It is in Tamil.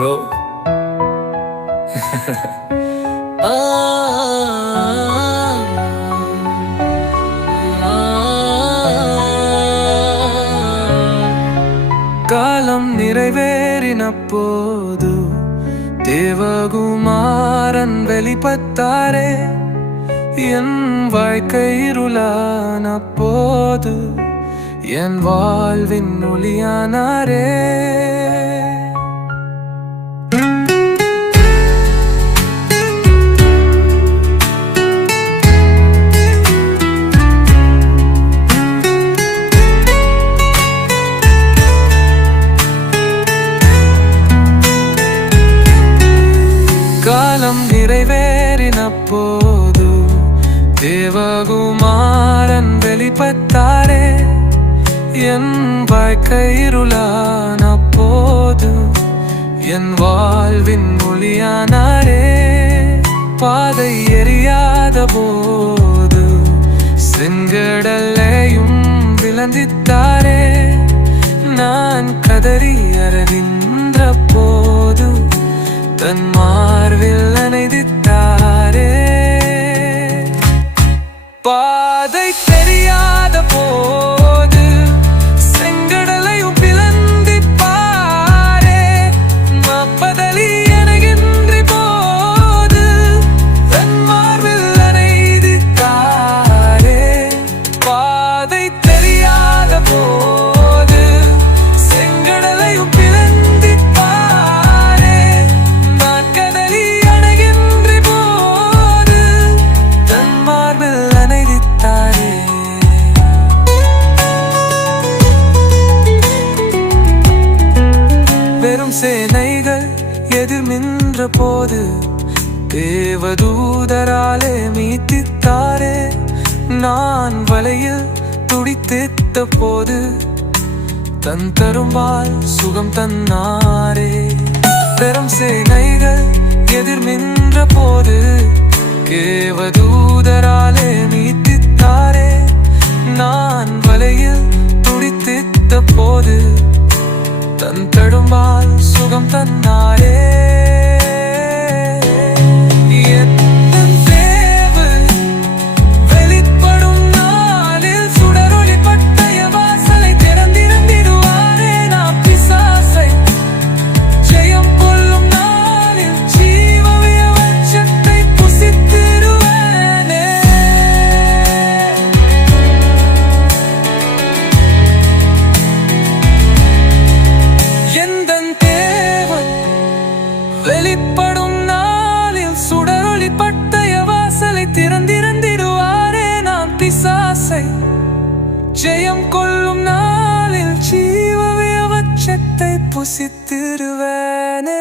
bro. காலம் நிறைவேறின போது தேவகுமாரன் வெளிப்பட்டாரே என் வாழ்க்கை இருளான போது என் வாழ்வின் ஒளியானாரே தேவகுமாரன் வெளிப்பட்டாரே என் வாழ்க்கை இருளான போது என் வாழ்வின் மொழியானாரே பாதை எரியாத போது செங்கடலையும் விளந்தித்தாரே வெறும் சேனைகள் எதிர்மின்ற போது தேவதூதராலே மீட்டித்தாரே நான் வலையில் துடித்தித்த போது தன் தரும்பால் சுகம் தன்னாரே. பெரும் சேனைகள் எதிர் நின்ற போது கேவதூதராலே மீட்டித்தாரே நான் வலையில் துடித்தித்த போது தன் தடும்பால் சுகம் தன்னாரே. வெளிப்படும் நாளில் சுடரொளி பட்டய வாசலை திறந்திருந்திடுவாரே நான் பிசாசை. ஜெயம் கொள்ளும் நாளில் ஜீவவிய வச்சத்தை புசித்திருவேனே.